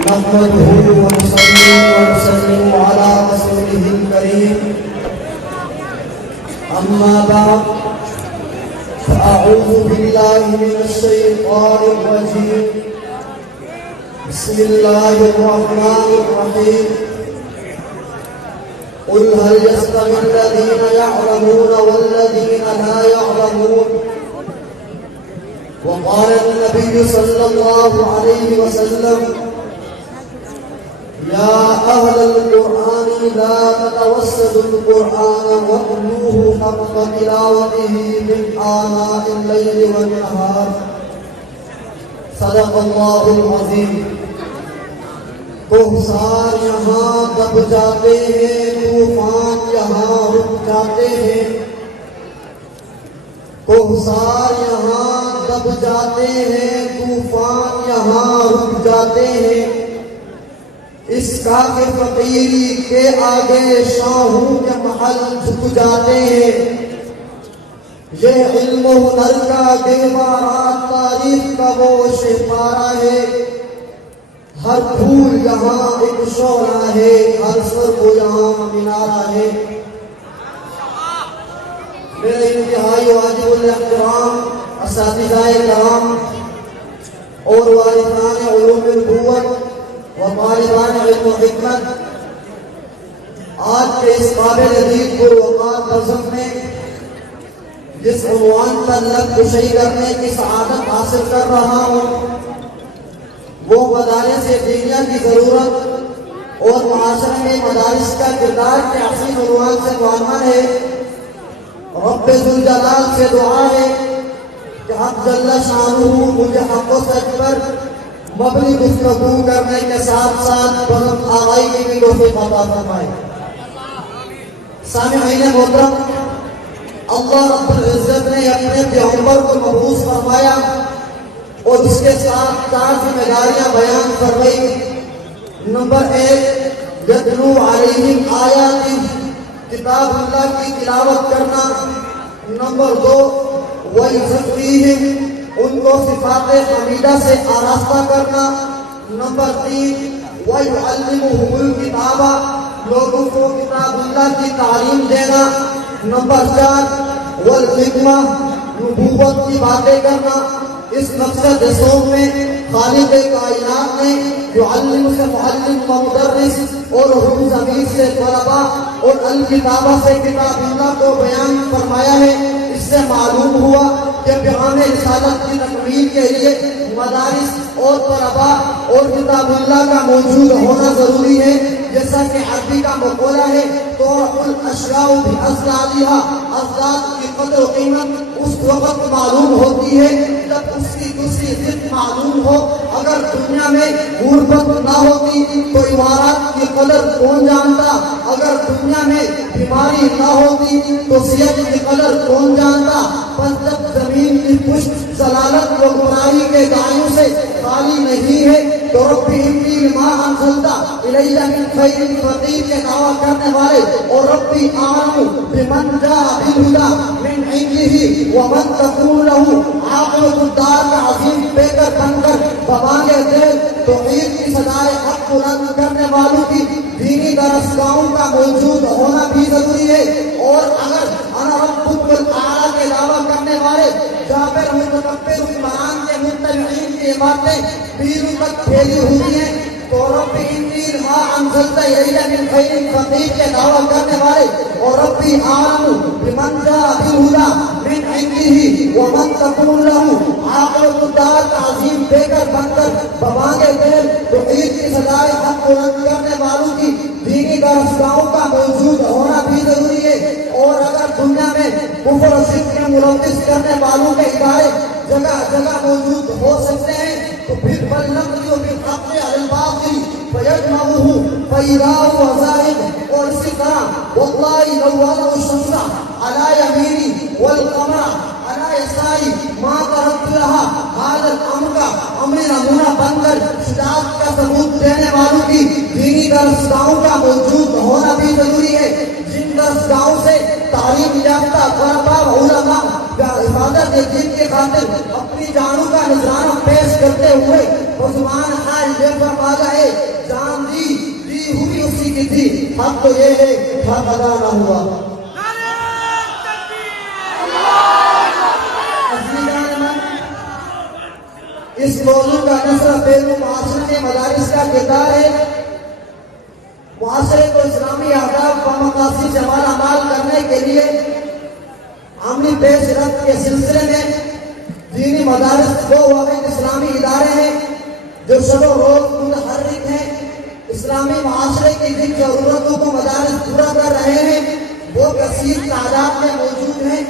نحمده ونصلي ونسلم على رسوله الكريم أما بعد فأعوذ بالله من الشيطان الرجيم بسم الله الرحمن الرحيم قل هل يستوي الذين يعلمون والذين لا يعلمون وقال النبي صلى الله عليه وسلم يا أهل القرآن لا تتوسدوا القرآن واتلوه حق تلاوته من آناء الليل والنهار صدق الله العظيم. کوہسار یہاں دب جاتے ہیں طوفان یہاں رک جاتے ہیں کوہسار یہاں دب جاتے ہیں طوفان یہاں رک جاتے ہیں اس کا کہ فقیری کے آگے شاہوں کے محل جھک جاتے ہیں یہ علم و ہنر کا گہوارہ تاریخ کا وہ شہپارہ ہے ہر پھول یہاں ایک شعلہ ہے ہر سر کو یہاں مینارہ ہے. میرے انتہائی واجب الاحترام اساتذہ کرام اور وارثان علوم نبوت و طالبان علم و حکمت، آج کے اس قابل دید پروقار نظم میں جس عنوان پر لب کشی کرنے کی سعادت حاصل کر رہا ہوں وہ مدارس دینیہ کی ضرورت اور معاشرے میں مدارس کا کردار کے حسین عنوان سے عنوان ہے. رب ذوالجلال سے دعا ہے کہ حق جل شانہ مجھے حق و سچ پر مبنی گفتگو کرنے کے ساتھ ساتھ بلند آوائی کی بھی توفیق عطا فرمائے. سامعین محترم، اللہ رب العزت نے اپنے پیغمبر کو مبعوث فرمایا اور اس کے ساتھ 4 ذمہ داریاں بیان فرمائی. نمبر 1 یتلو علیہم آیات، کتاب اللہ کی تلاوت کرنا. نمبر 2 وَيُزَكِّيهِمْ، ان کو صفات حمیدہ سے آراستہ کرنا. نمبر 3 وَيُعَلِّمُهُمُ الْكِتَابَ، لوگوں کو کتاب اللہ کی تعلیم دینا. نمبر 4 وَالْحِکْمَةِ، نبوت کی باتیں کرنا. اس مقصد رسوم میں خالق کائنات نے یعلم سے معلم و مدرس اور حکم ضمیر سے طلباء اور الکتابہ سے کتاب اللہ کو بیان فرمایا ہے. اس سے معلوم ہوا کہ پیغام رسالت کی تکمیل کے لیے مدارس اور طلباء اور کتاب اللہ کا موجود ہونا ضروری ہے. جیسا کہ عربی کا مقولہ ہے تُعْرَفُ الْأَشْيَاءُ بِأَصْلَابِهَا، افراد کی قدر و قیمت اس وقت معلوم ہوتی ہے جب اس کی دوسری ضد معلوم ہو. اگر دنیا میں غربت نہ ہوتی تو عمارات کی قدر کون جانتا؟ اگر دنیا میں بیماری نہ ہوتی تو صحت کی قدر کون جانتا؟ پس جب زمین کی پشت ضلالت و گمراہی کے دائیوں سے خالی نہیں ہے تو رب انی لما انزلت الی من خیر فقیر کے دعویٰ کرنے والے اور ربی آمنوا بمن جاء بالہدی من عنده ومن تکون له عاقبۃ الدار کا عظیم پیکر بن کر ببانگ دل توحید کی صدائے حق بلند کرنے والوں کی دینی درسگاہوں کا موجود ہونا بھی ضروری ہے. اور اگر انا ربکم الاعلی کے دعویٰ کرنے والے جابر متکبر عمران کے متبعین کی باتیں پیروں تک پھیلی ہوئی ہیں تو رب انی لما انزلت الی من خیر فقیر کے دعویٰ کرنے والے اور ربی آمنوا بمن جاء بالہدی من عنده ومن تکون له عاقبۃ الدار کا عظیم پیکر بن کر ببانگ دل توحید کی صدائے حق بلند کرنے والوں کی دینی درسگاہوں کا موجود ہونا بھی ضروری ہے. اور اگر دنیا میں کفر و شرک میں ملوث کرنے والوں کے ادارے جگہ جگہ موجود ہو سکتے ہیں تو پھر بلغوا بالحق علی الباطل فیجمعوہ فإذا هو ظاہر. اور اسی طرح واللہ لو وضعوا الشمس علی یمینی والقمر علی یساری ما ترکت لها هذا الامر کا امر نمونہ بن کر شجاعت کا ثبوت دینے والوں کی دینی درسگاہوں کا موجود ہونا بھی ضروری ہے. جن درسگاہوں سے تعلیم یافتہ طلباء علماء عبادت دین کے خاطر اپنی جانوں کا نذرانہ پیش کرتے ہوئے عثمان حال یہ فرمایا ہے حق تو یہ ہے حق ادا نہ ہوا۔ اس موضوع کا نظر پہلو معاشرے میں مدارس کا کردار ہے۔ معاشرے کو اسلامی اہداف و مقاصد سے مالا مال کرنے کے لیے عملی پیش رفت کے سلسلے میں دینی مدارس وہ واحد اسلامی ادارے ہیں جو شب و روز متحرک ہیں، اسلامی معاشرے کی جن ضرورتوں کو مدارس پورا کر رہے ہیں وہ کثیر تعداد میں موجود ہیں۔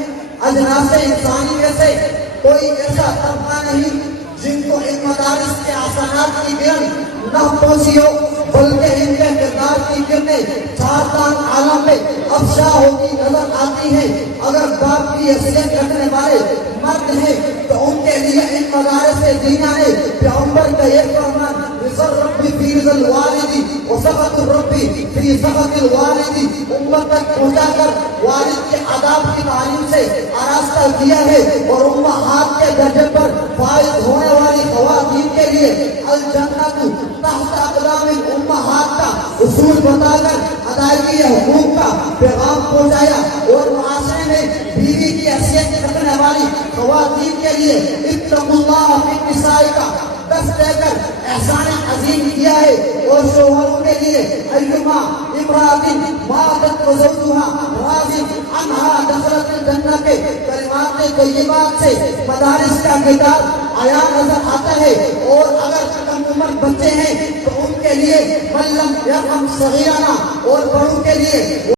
اجناس انسانی میں سے کوئی ایسا طبقہ نہیں جن کو ان مدارس کے آسانات کی کرن نہ پہنچی ہو، بلکہ ان کے کردار کی کرنیں چارتان عالم میں افشا ہوتی نظر آتی ہیں۔ اگر باپ کی حیثیت رکھنے والے مرد ہیں تو ان کے لیے ان مدارس دینہ نے پیغمبر کا یہ فرمان رضا ربی فی رضا الوالدی وسخط الربی فی سخط الوالدی امت تک پہنچا کر والد کے آداب کی تعلیم سے آراستہ کیا ہے، اور امہات کے درجے پر فائز ہونے والی خواتین کے لیے الجنت تحت اقدام الامہات کا اصول بتا کر ادائیگی حقوق کا پیغام پہنچایا، اور معاشرے میں بیوی کی حیثیت رکھنے والی خواتین کے لیے اتقوا اللہ فی النساء کا درس دے کر احسان عظیم کیا ہے، اور شوہروں کے لیے ایما امرأۃ ماتت وزوجها راض عنها دخلت الجنہ کے کلمات طیبات سے مدارس کا کردار آیا نظر آتا ہے۔ اور اگر کم عمر بچے ہیں تو ان کے لیے من لم یرحم صغیرنا، اور بڑوں کے لیے